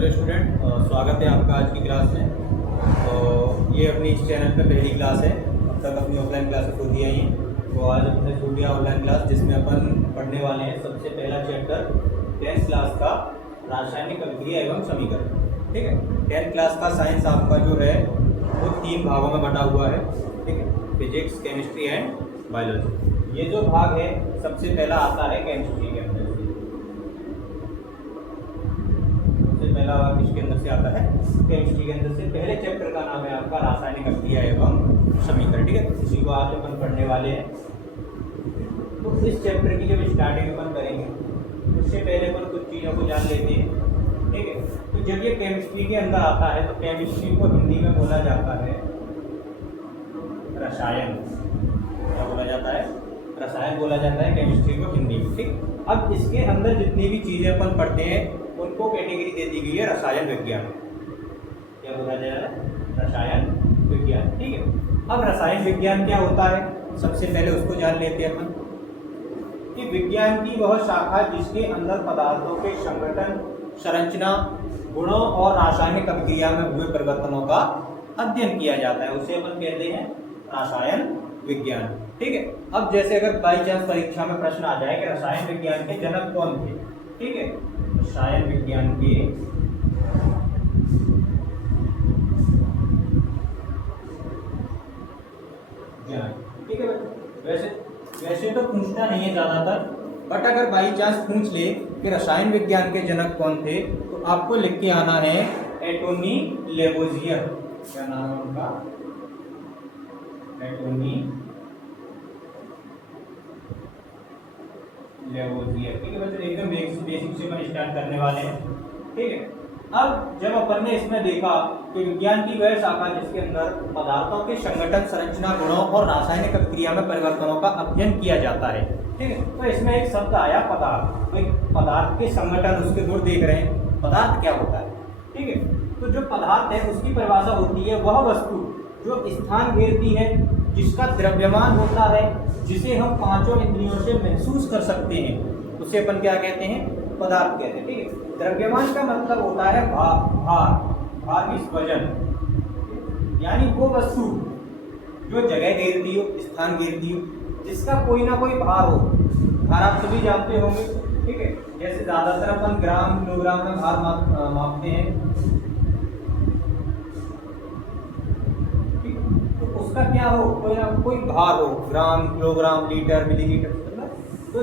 Hello student, स्वागत है आपका आज की क्लास में। ये अपनी इस चैनल पे पहली क्लास है। अब तक अपनी ऑफलाइन क्लासेस होती आई हैं, तो आज अपने शुरू किया ऑनलाइन क्लास, जिसमें अपन पढ़ने वाले हैं सबसे पहला चैप्टर 10th क्लास का रासायनिक अभिक्रिया एवं समीकरण। ठीक है, 10th क्लास का साइंस आपका जो है वो 3 भागों में बटा हुआ है। ठीक है, फिजिक्स, केमिस्ट्री एंड बायोलॉजी। ये जो भाग है सबसे पहला आता है केमिस्ट्री के अंदर। पहला भाग किसके अंदर से आता है? केमिस्ट्री के अंदर से। पहले चैप्टर का नाम है आपका रासायनिक अभिक्रिया एवं समीकरण। ठीक है, इसी को आज अपन पढ़ने वाले हैं। तो इस चैप्टर की जब स्टार्टिंग अपन करेंगे उससे पहले अपन कुछ चीज़ों को जान लेते हैं। ठीक है, तो जब ये केमिस्ट्री के अंदर आता है तो केमिस्ट्री को हिंदी में बोला जाता है रसायन। क्या बोला जाता है? रसायन बोला जाता है केमिस्ट्री को हिंदी में। ठीक, अब इसके अंदर जितनी भी चीज़ें अपन पढ़ते हैं उनको कैटेगरी दे दी गई है रसायन विज्ञान। क्या बोला जा रहा है? रसायन विज्ञान। ठीक है, अब रसायन विज्ञान क्या होता है सबसे पहले उसको जान लेते हैं अपन कि विज्ञान की वह शाखा जिसके अंदर पदार्थों के संगठन, संरचना, गुणों और रासायनिक अभिक्रिया में हुए परिवर्तनों का अध्ययन किया जाता है, उसे अपन कहते हैं रसायन विज्ञान। ठीक है, अब जैसे अगर बाई चांस परीक्षा में प्रश्न आ जाए कि रसायन विज्ञान के जनक कौन थे? ठीक है, रसायन विज्ञान के ज्ञान। ठीक है, वैसे तो पूछता नहीं है ज़्यादातर, बट अगर बाई चांस पूछ ले कि रसायन विज्ञान के जनक कौन थे तो आपको लिख के आना है एंटोनी लेवोजियर। क्या नाम है उनका? एंटोनी लेवोजियर। ठीक है बच्चों, एकदम बेसिक से अपन स्टार्ट करने वाले हैं। ठीक है, अब जब अपन ने इसमें देखा कि विज्ञान की वह शाखा जिसके अंदर पदार्थों के संगठन, संरचना, गुणों और रासायनिक अभिक्रिया में परिवर्तनों का अध्ययन किया जाता है। ठीक है, तो इसमें एक शब्द आया पदार्थ। तो एक पदार्थ के संगठन, उसके गुण देख रहे हैं, पदार्थ क्या होता है। ठीक है, तो जो पदार्थ है उसकी परिभाषा होती है वह वस्तु जो स्थान घेरती है, जिसका द्रव्यमान होता है, जिसे हम पांचों इंद्रियों से महसूस कर सकते हैं, उसे अपन क्या कहते हैं? पदार्थ कहते हैं। ठीक है, द्रव्यमान का मतलब होता है भार मीन्स वजन, यानी वो वस्तु जो जगह घेरती हो, स्थान घेरती हो, जिसका कोई ना कोई भार हो। भार आप सभी जानते होंगे। ठीक है, जैसे ज्यादातर अपन ग्राम, किलोग्राम में भार मापते हैं। उसका क्या हो? कोई ना कोई भार हो, ग्राम, किलोग्राम, लीटर, मिलीलीटर। तो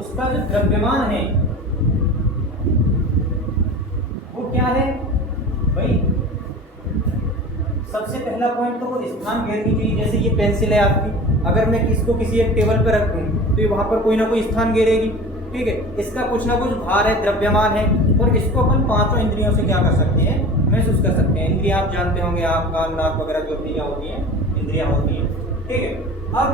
उसका जो द्रव्यमान है वो क्या है भाई? सबसे पहला पॉइंट तो वो स्थान घेरनी चाहिए। जैसे ये पेंसिल है आपकी, अगर मैं इसको किसी एक टेबल पर रखूं तो ये वहां पर कोई ना कोई स्थान घेरेगी। ठीक है, इसका कुछ ना कुछ भार है, द्रव्यमान है, और इसको अपन पांचों इंद्रियों से क्या कर सकते हैं? महसूस कर सकते हैं। इंद्रियां आप जानते होंगे, आँख, कान, नाक वगैरह जो अपनी क्या होती हैं? इंद्रियां होती हैं। ठीक है, अब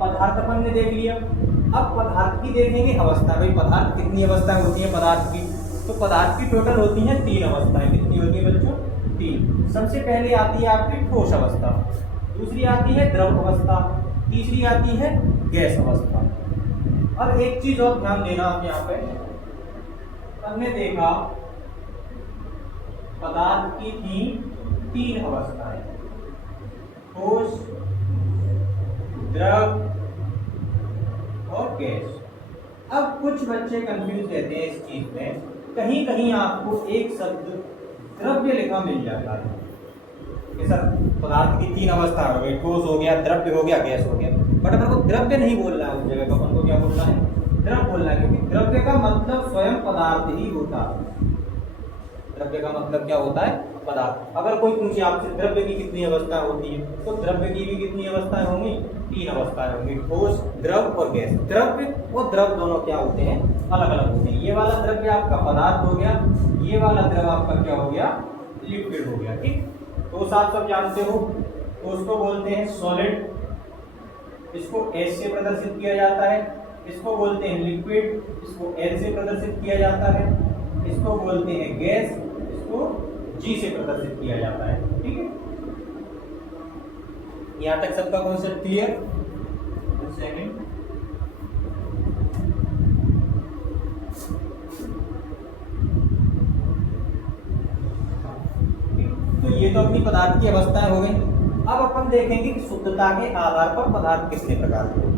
पदार्थ अपन ने देख लिया। अब पदार्थ की देखेंगे अवस्था। भाई पदार्थ कितनी अवस्थाएं होती हैं पदार्थ की? तो पदार्थ की टोटल होती हैं 3 अवस्थाएं। कितनी होती है बच्चों? 3। सबसे पहले आती है आपकी ठोस अवस्था, दूसरी आती है द्रव अवस्था, तीसरी आती है गैस अवस्था। अब एक चीज और ध्यान देना आप यहाँ पे, हमने देखा पदार्थ की थी 3 अवस्थाएं, ठोस, द्रव और गैस। अब कुछ बच्चे कंफ्यूज रहते हैं इस चीज में, कहीं कहीं आपको एक शब्द द्रव्य लिखा मिल जाता है कि सर पदार्थ की 3 अवस्था हो गई, ठोस हो गया, द्रव्य हो गया, गैस हो गया। बट अपन को द्रव्य नहीं बोलना है उस जगह पर, अपन को क्या बोलना है? द्रव बोलना है, क्योंकि द्रव्य का मतलब स्वयं पदार्थ ही होता है। द्रव्य का मतलब क्या होता है? पदार्थ। अगर कोई पूछे आपसे द्रव्य की कितनी अवस्था होती है, तो द्रव्य की भी कितनी अवस्थाएं होंगी? 3 अवस्थाएं होंगी, ठोस, द्रव और गैस। द्रव्य और द्रव दोनों क्या होते हैं? अलग अलग होते हैं। ये वाला द्रव्य आपका पदार्थ हो गया, ये वाला द्रव आपका क्या हो गया? लिक्विड हो गया। ठीक, तो आप सब जानते हो, तो उसको बोलते हैं सॉलिड, इसको एच से प्रदर्शित किया जाता है। इसको बोलते हैं लिक्विड, इसको एल से प्रदर्शित किया जाता है। इसको बोलते हैं गैस, इसको जी से प्रदर्शित किया जाता है। ठीक है, यहाँ तक सबका कॉन्सेप्ट क्लियर? सेकंड, ये तो अपनी पदार्थ की अवस्थाएं हो गई। अब अपन देखेंगे कि शुद्धता के आधार पर पदार्थ कितने प्रकार के हैं।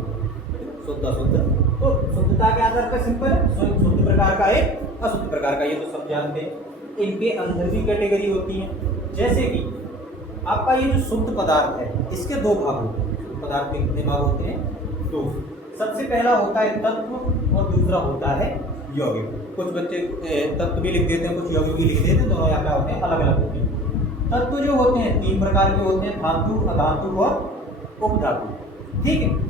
शुद्ध अशुद्ध, तो शुद्धता के आधार पर सिंपल है, शुद्ध प्रकार का एक, अशुद्ध प्रकार का, ये तो सब जानते हैं। इनके अंदर भी कैटेगरी होती है, जैसे कि आपका ये जो शुद्ध पदार्थ है इसके दो भाग होते हैं। शुद्ध पदार्थ के कितने भाग होते हैं? दो। सबसे पहला होता है तत्व और दूसरा होता है यौगिक। कुछ बच्चे तत्व भी लिख देते हैं, कुछ यौगिक भी लिख देते हैं, दोनों यहाँ क्या होते हैं? अलग अलग होते हैं। तत्व जो होते हैं तीन प्रकार के होते हैं, धातु, अधातु और उपधातु, ठीक है।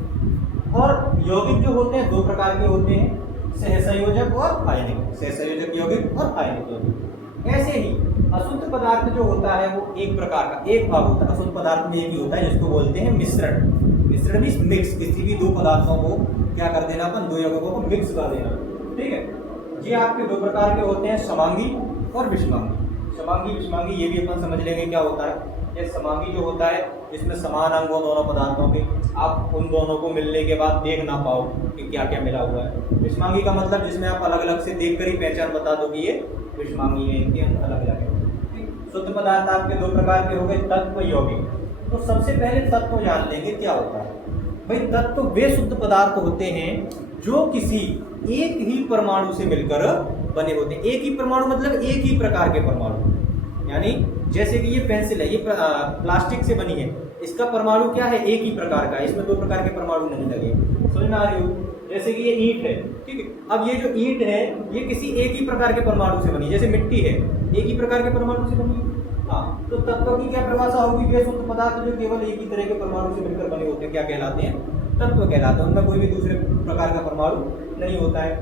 और यौगिक जो होते हैं दो प्रकार के होते हैं, सहसंयोजक और आयनिक। सहसंयोजक यौगिक और आयनिक यौगिक। ऐसे ही अशुद्ध पदार्थ जो होता है वो एक प्रकार का, एक भाग होता है अशुद्ध पदार्थ में, एक ही होता है जिसको बोलते हैं मिश्रण। मिश्रण मीन्स मिक्स, किसी भी दो पदार्थों को क्या कर देना अपन? दो यौगिकों को मिक्स कर देना, ठीक है। ये आपके दो प्रकार के होते हैं, समांगी और विषमांगी। समांगी विषमांगी ये भी अपन समझ लेंगे क्या होता है। ये समांगी जो होता है जिसमें समान अंग हो दोनों पदार्थों के, आप उन दोनों को मिलने के बाद देख ना पाओ कि क्या क्या मिला हुआ है। विषमांगी का मतलब जिसमें आप अलग अलग से देखकर ही पहचान बता दो कि ये विषमांगी है, इनके अंदर अलग अलग है। शुद्ध पदार्थ आपके दो प्रकार के हो गए, तत्व यौगिक। तो सबसे पहले तत्व जान लेंगे क्या होता है। भाई तत्व वे शुद्ध पदार्थ होते हैं जो किसी एक ही परमाणु से मिलकर बने होते हैं। एक ही परमाणु मतलब एक ही प्रकार के परमाणु, यानी जैसे कि ये पेंसिल है, ये प्लास्टिक से बनी है, इसका परमाणु क्या है? एक ही प्रकार का है, इसमें दो प्रकार के परमाणु नहीं लगे। समझ में आ रही हो? जैसे कि ये ईंट है, ठीक है। अब ये जो ईंट है ये किसी एक ही प्रकार के परमाणु से बनी, जैसे मिट्टी है एक ही प्रकार के परमाणु से बनी। हाँ, तो तत्व की क्या परिभाषा होगी? वे शुद्ध पदार्थ जो केवल एक ही तरह के परमाणु से मिलकर बने होते हैं क्या कहलाते हैं? तत्व कहलाते हैं। उनका कोई भी दूसरे प्रकार का परमाणु नहीं होता है।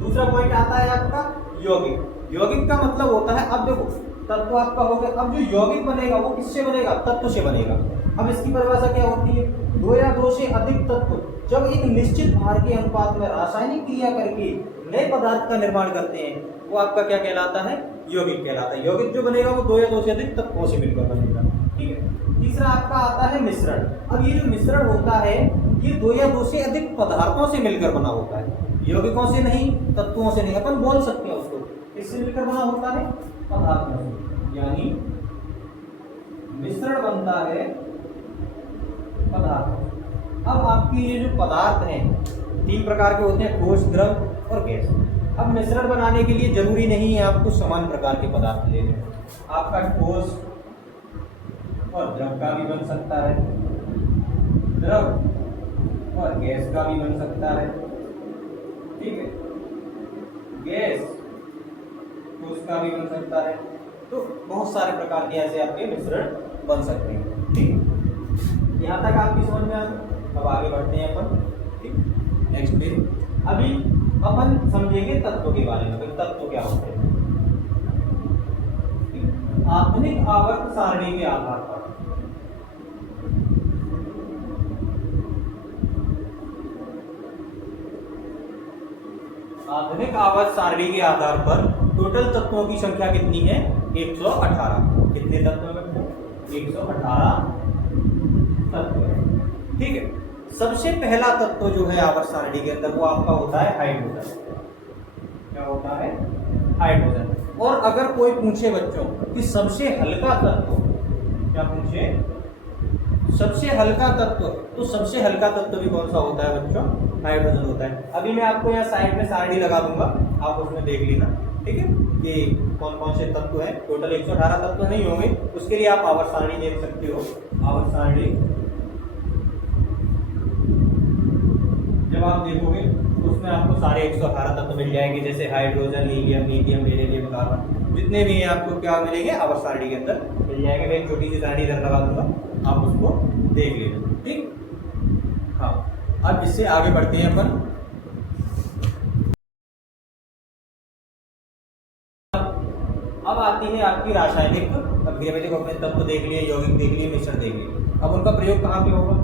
दूसरा पॉइंट आता है आपका यौगिक। यौगिक का मतलब होता है, अब देखो तत्व आपका हो गया, अब जो यौगिक बनेगा वो किससे बनेगा? तत्व से बनेगा। अब इसकी परिभाषा क्या होती है? दो या दो से अधिक तत्व जब एक निश्चित भार के अनुपात में रासायनिक क्रिया करके नए पदार्थ का निर्माण करते हैं वो आपका क्या कहलाता है? यौगिक कहलाता है। यौगिक जो बनेगा वो दो या दो से अधिक तत्वों से मिलकर बनेगा, ठीक है। तीसरा आपका आता है मिश्रण। अब ये जो मिश्रण होता है ये दो या दो से अधिक पदार्थों से मिलकर बना होता है, यौगिकों से नहीं, तत्वों से नहीं। अपन बोल सकते हैं उसको किससे मिलकर बना होता है? पदार्थों से, यानी मिश्रण बनता है पदार्थ। अब आपके ये जो पदार्थ हैं तीन प्रकार के होते हैं, ठोस, द्रव और गैस। अब मिश्रण बनाने के लिए जरूरी नहीं है आपको समान प्रकार के पदार्थ लेने, आपका ठोस और द्रव का भी बन सकता है, द्रव और गैस का भी बन सकता है, ठीक है। गैस ठोस का भी बन सकता है। तो बहुत सारे प्रकार के ऐसे आपके मिश्रण बन सकते हैं, ठीक है। यहाँ तक आपकी समझ में आ गई। अब आगे बढ़ते हैं अपन, ठीक। नेक्स्ट पे अभी अपन समझेंगे तत्व के बारे में। तत्व क्या होते हैं? आधुनिक आवर्त सारणी के आधार पर आधुनिक आवर्त सारणी के आधार पर टोटल तत्वों की संख्या कितनी है? 118। कितने तत्व है? 118 तत्व है, ठीक है। सबसे पहला तत्व जो है आवर्त सारणी के अंदर वो आपका होता है हाइड्रोजन। क्या होता है? हाइड्रोजन। और अगर कोई पूछे बच्चों कि सबसे हल्का तत्व, क्या पूछे? सबसे हल्का तत्व, तो सबसे हल्का तत्व भी कौन सा होता है बच्चों? हाइड्रोजन होता है। अभी मैं आपको यहाँ साइड में सारणी लगा दूंगा, आप उसमें देख लेना, ठीक है, कि कौन कौन से तत्व हैं। टोटल 118 तत्व नहीं होंगे, उसके लिए आप आवर्त सारणी देख सकते हो। आवर्त सारणी जब आप देखोगे तो उसमें आपको सारे 118 तत्व मिल जाएंगे, जैसे hydrogen, helium, lithium, beryllium, carbon, जितने भी हैं आपको क्या मिलेंगे? आवर्त सारणी के अंदर मिल जाएंगे। मैं एक छोटी सी सारणी इधर लगा दूंगा, आप उसको देख लेना, ठीक। हाँ, अब इससे आगे बढ़ते हैं अपन। अब आती है आपकी रासायनिक प्रक्रिया में। देखो अपने तत्व देख लिए, यौगिक देख लिए, मिश्रण देख लिए। अब उनका प्रयोग कहाँ पे होगा?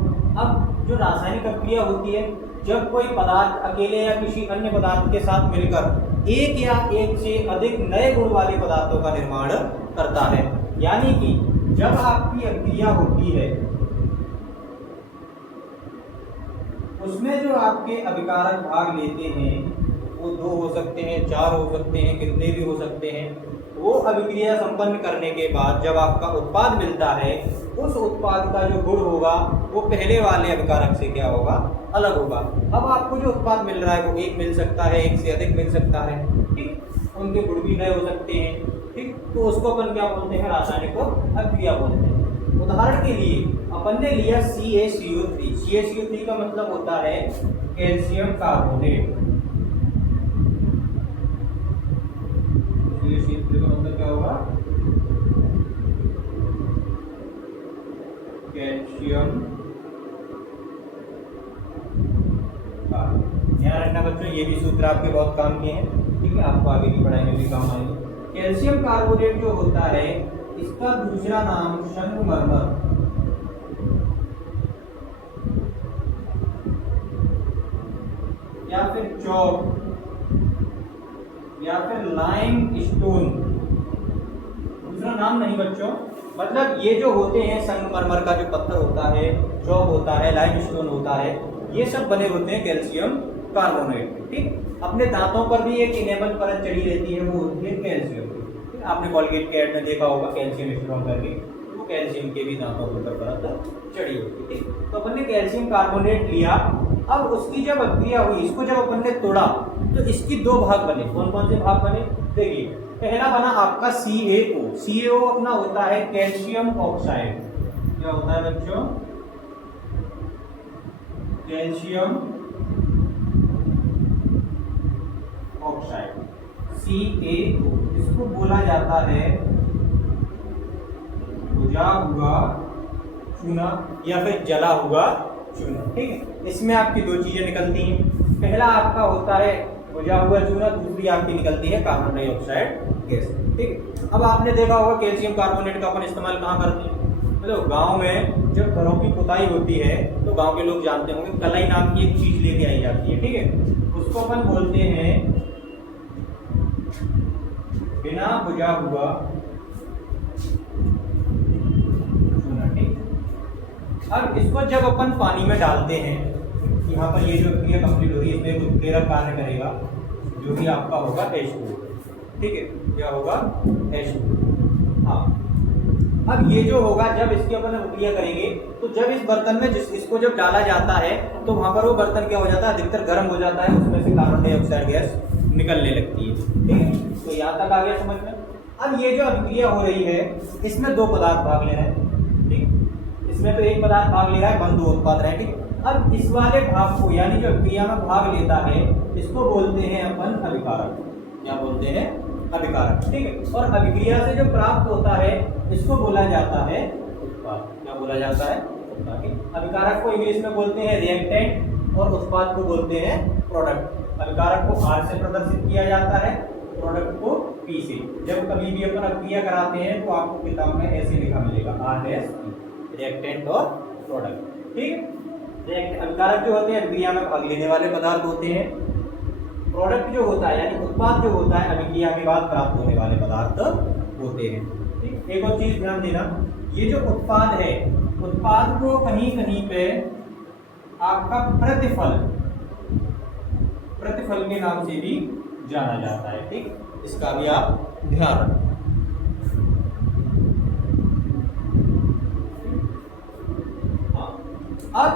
अब जो रासायनिक प्रक्रिया होती है जब कोई पदार्थ अकेले या किसी अन्य पदार्थ के साथ मिलकर एक या एक से अधिक नए गुण वाले पदार्थों का निर्माण करता है, यानी कि जब आपकी क्रिया होती है उसमें जो आपके अभिकारक भाग लेते हैं वो 2 हो सकते हैं, 4 हो सकते हैं, कितने भी हो सकते हैं। वो अभिक्रिया संपन्न करने के बाद जब आपका उत्पाद मिलता है, उस उत्पाद का जो गुण होगा वो पहले वाले अभिकारक से क्या होगा, अलग होगा। अब आपको जो उत्पाद मिल रहा है वो एक मिल सकता है, एक से अधिक मिल सकता है, ठीक, उनके गुण भी नए हो सकते हैं, ठीक। तो उसको अपन क्या बोलते हैं, रासायनिक अभिक्रिया बोलते हैं। उदाहरण के लिए अपन ने लिया CaCO3। CaCO3 का मतलब होता है कैल्शियम कार्बोनेट। CaCO3 का मतलब क्या होगा, कैल्शियम कार्बोनेट। ध्यान रखना बच्चों, ये भी सूत्र आपके बहुत काम के हैं, ठीक है, आपको आगे की पढ़ाई में भी काम आएंगे। कैल्शियम कार्बोनेट जो होता है, इसका दूसरा नाम संगमरमर या फिर चौक या फिर लाइम स्टोन, दूसरा नाम नहीं बच्चों, मतलब ये जो होते हैं संगमरमर का जो पत्थर होता है, चौक होता है, लाइम स्टोन होता है, ये सब बने होते हैं कैल्शियम कार्बोनेट, ठीक। अपने दांतों पर भी एक इनेबल परत चढ़ी रहती है, वो होती है कैल्शियम की। आपने कोलगेट के ऐड में देखा होगा कैल्शियम स्ट्रॉन्ग करके, तो कैल्शियम के भी दांतों के ऊपर परत चढ़ी होती है, ठीक। तो अपन ने कैल्शियम कार्बोनेट लिया, अब उसकी जब अभिक्रिया हुई, इसको जब अपन ने तोड़ा तो इसकी 2 भाग बने। कौन कौन से भाग बने, देखिए, पहला बना आपका CaO। CaO अपना होता है कैल्शियम ऑक्साइड। क्या होता है बच्चों, कैल्शियम ऑक्साइड, CaO। इसको बोला जाता है बुझा हुआ चूना या फिर जला हुआ चूना, ठीक है। इसमें आपकी 2 चीजें निकलती हैं, पहला आपका होता है बुझा हुआ चूना, दूसरी आपकी निकलती है कार्बन डाइऑक्साइड गैस, ठीक। अब आपने देखा होगा कैल्शियम कार्बोनेट का अपन इस्तेमाल कहाँ करते हैं, मतलब गांव में जब घरों की पुताई होती है तो गांव के लोग जानते होंगे, कलाई नाम की एक चीज लेके आई जाती है, ठीक है, उसको अपन बोलते हैं बिना बुझा हुआ चूना, ठीक। अब इसको जब अपन पानी में डालते हैं, यहाँ पर ये जो क्रिया कंप्लीट हो रही है, इसमें कुछ तेरह कार्य करेगा, जो भी आपका होगा H2, ठीक है, क्या होगा H2। हाँ, अब ये जो होगा, जब इसकी अपन अभिक्रिया करेंगे तो जब इस बर्तन में इसको जब डाला जाता है तो वहां पर वो बर्तन क्या हो जाता है, अधिकतर गर्म हो जाता है, उसमें से कार्बन डाइऑक्साइड गैस निकलने लगती है, ठीक है। तो यहाँ तक आ गया समझ में। अब ये जो अभिक्रिया हो रही है, इसमें 2 पदार्थ भाग ले रहे हैं, ठीक, इसमें तो एक पदार्थ भाग ले रहा है, बंद 2 उत्पाद रहे, ठीक। अब इस वाले भाग को, यानी जो अभिक्रिया में भाग लेता है, इसको बोलते हैं अपन अभिकारक। क्या बोलते हैं, अभिकारक, ठीक है। और अभिक्रिया से जो प्राप्त होता है इसको बोला जाता है उत्पाद। क्या बोला जाता है, उत्पाद। अभिकारक को इंग्लिश में बोलते हैं रिएक्टेंट और उत्पाद को बोलते हैं प्रोडक्ट। अभिकारक को R से प्रदर्शित किया जाता है, प्रोडक्ट को P से। जब कभी भी अपन अभिक्रिया कराते हैं तो आपको किताब में ऐसे लिखा मिलेगा R-P, रिएक्टेंट और प्रोडक्ट, ठीक है। अभिकारक जो होते हैं अभिक्रिया में भाग लेने वाले पदार्थ होते हैं, प्रोडक्ट जो होता है यानी उत्पाद जो होता है अभिक्रिया के बाद प्राप्त होने वाले पदार्थ होते हैं, ठीक। एक और चीज ध्यान देना, ये जो उत्पाद है, उत्पाद को कहीं कहीं पे आपका प्रतिफल के नाम से भी जाना जाता है, ठीक। इसका भी आप ध्यान रखें। अब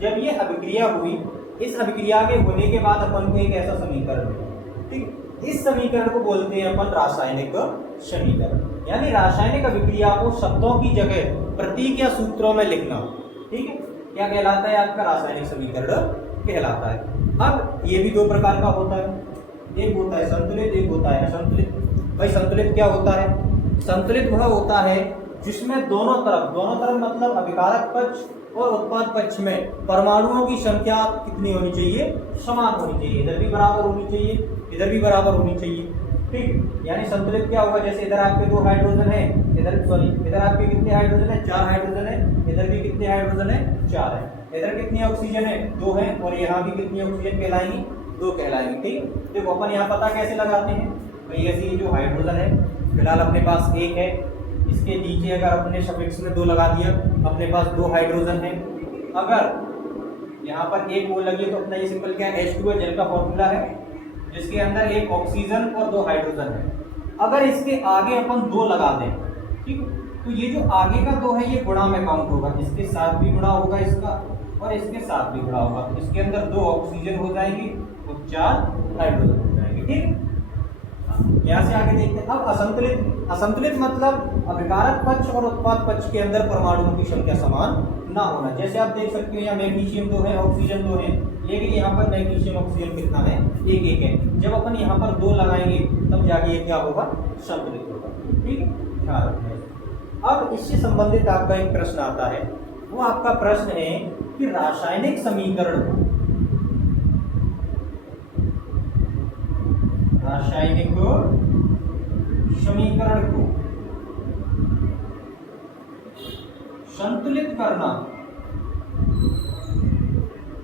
जब ये अभिक्रिया हुई, इस अभिक्रिया के होने के बाद अपन को एक ऐसा समीकरण मिला, ठीक। इस समीकरण को बोलते हैं अपन रासायनिक समीकरण, यानी रासायनिक अभिक्रिया को शब्दों की जगह प्रतीक या सूत्रों में लिखना, ठीक है। क्या कहलाता है, आपका रासायनिक समीकरण कहलाता है। अब ये भी 2 प्रकार का होता है, एक होता है संतुलित, एक होता है असंतुलित। भाई संतुलित क्या होता है, संतुलित वह होता है जिसमें दोनों तरफ मतलब अभिकारक पक्ष और उत्पाद पक्ष में परमाणुओं की संख्या कितनी होनी चाहिए, समान होनी चाहिए, इधर भी बराबर होनी चाहिए, इधर भी बराबर होनी चाहिए, ठीक। यानी संतुलित क्या होगा, जैसे इधर आपके 2 हाइड्रोजन है, इधर आपके कितने हाइड्रोजन है, 4 हाइड्रोजन है, इधर भी कितने हाइड्रोजन है, 4 है, इधर कितनी ऑक्सीजन है, 2 है, और यहाँ भी कितनी ऑक्सीजन कहलाएंगी, 2 कहलाएंगी, ठीक। देखो अपन यहाँ पता कैसे लगाते हैं, भाई ऐसे जो हाइड्रोजन है फिलहाल अपने पास 1 है, इसके नीचे अगर अपने सफिक्स में 2 लगा दिया, अपने पास 2 हाइड्रोजन है। अगर यहाँ पर एक वो लगी तो अपना ये सिंपल क्या है, H2 जल का फॉर्मूला है, जिसके अंदर एक ऑक्सीजन और 2 हाइड्रोजन है। अगर इसके आगे अपन 2 लगा दें, ठीक, तो ये जो आगे का 2 है ये गुणा में काउंट होगा, इसके साथ भी गुणा होगा इसका और इसके साथ भी गुणा होगा। इसके अंदर 2 ऑक्सीजन हो जाएंगे और 4 हाइड्रोजन हो जाएंगे। ठीक, यहाँ से आगे देखते हैं। अब असंतुलित मतलब अभिकारक पक्ष और उत्पाद पक्ष के अंदर परमाणुओं की संख्या समान ना होना। जैसे आप देख सकते हो यहाँ मैग्नीशियम 2 है, ऑक्सीजन 2 है, लेकिन यहाँ पर मैग्नीशियम ऑक्सीजन कितना है, 1-1 है। जब अपन यहाँ पर 2 लगाएंगे तब जाके ये क्या होगा, संतुलित होगा। ठीक, ध्यान रखना। अब इससे संबंधित आपका एक प्रश्न आता है, वो आपका प्रश्न है कि रासायनिक समीकरण को संतुलित करना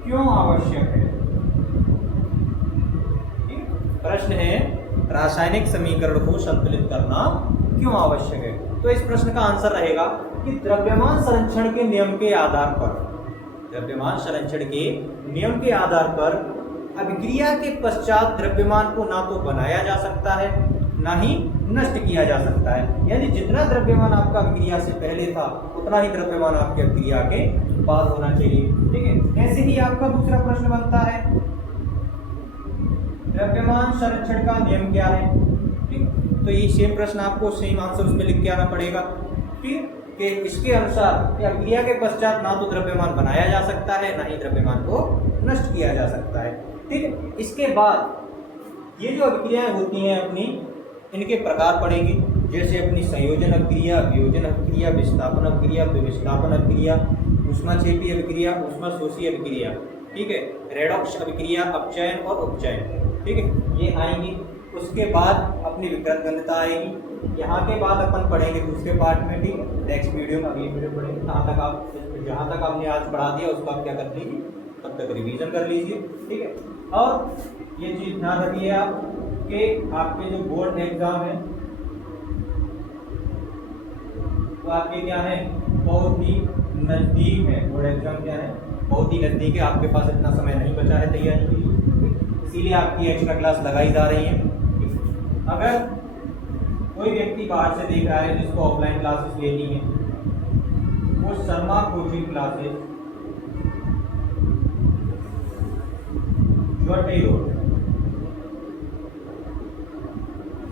क्यों आवश्यक है। प्रश्न है, रासायनिक समीकरण को संतुलित करना क्यों आवश्यक है। तो इस प्रश्न का आंसर रहेगा कि द्रव्यमान संरक्षण के नियम के आधार पर अभिक्रिया के पश्चात द्रव्यमान को ना तो बनाया जा सकता है ना ही नष्ट किया जा सकता है। यानी जितना द्रव्यमान आपका अभिक्रिया से पहले था उतना ही द्रव्यमान आपकी अभिक्रिया के बाद होना चाहिए। ठीक है, ऐसे ही आपका दूसरा प्रश्न बनता है, द्रव्यमान संरक्षण का नियम क्या है। ठीक, तो ये सेम प्रश्न आपको सेम आंसर उसमें लिख के आना पड़ेगा। ठीक, कि इसके अनुसार अभिक्रिया के पश्चात ना तो द्रव्यमान बनाया जा सकता है ना ही द्रव्यमान को नष्ट किया जा सकता है। ठीक है, इसके बाद ये जो अभिक्रियाएं होती हैं अपनी, इनके प्रकार पढ़ेंगे। जैसे अपनी संयोजन अभिक्रिया, वियोजन अभिक्रिया, विस्थापन अभिक्रिया, विस्थापन अभिक्रिया, ऊष्माक्षेपी अभिक्रिया, ऊष्माशोषी अभिक्रिया। ठीक है, रेडॉक्स अभिक्रिया, अपचयन और उपचयन। ठीक है, ये आएंगी। उसके बाद अपनी विकृत गंधता आएगी। यहाँ के बाद अपन पढ़ेंगे दूसरे पार्ट में। ठीक है, नेक्स्ट वीडियो में अगली वीडियो पढ़ेंगे। जहाँ तक आपने आज पढ़ा दिया उसको आप क्या कर लीजिए, तब तक रिवीजन कर लीजिए। ठीक है, और ये चीज़ ध्यान रखिए आप कि आपके जो बोर्ड एग्जाम है वो आपके क्या है, बहुत ही नज़दीक है। बोर्ड एग्जाम क्या है, बहुत ही नज़दीक है। आपके पास इतना समय नहीं बचा है तैयारी के लिए, इसीलिए आपकी एक्स्ट्रा क्लास लगाई जा रही है। अगर कोई व्यक्ति बाहर से देख रहा है जिसको ऑफलाइन क्लासेस लेनी है, वो शर्मा कोचिंग क्लासेस ज्वाटी रोड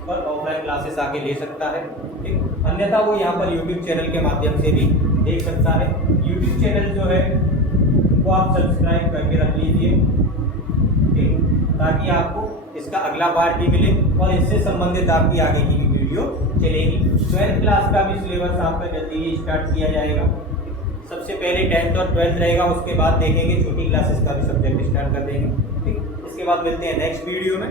पर ऑफलाइन क्लासेस आके ले सकता है। ठीक, अन्यथा वो यहाँ पर यूट्यूब चैनल के माध्यम से भी देख सकता है। यूट्यूब चैनल जो है वो आप सब्सक्राइब करके रख लीजिए, ठीक, ताकि आपको इसका अगला पार्ट भी मिले और इससे संबंधित आपकी आगे की भी वीडियो चलेगी। 12th क्लास का भी सिलेबस आपका जल्दी ही स्टार्ट किया जाएगा। सबसे पहले 10th और 12th रहेगा, उसके बाद देखेंगे छोटी क्लासेस का भी सब्जेक्ट स्टार्ट कर देंगे। ठीक, इसके बाद मिलते हैं नेक्स्ट वीडियो में।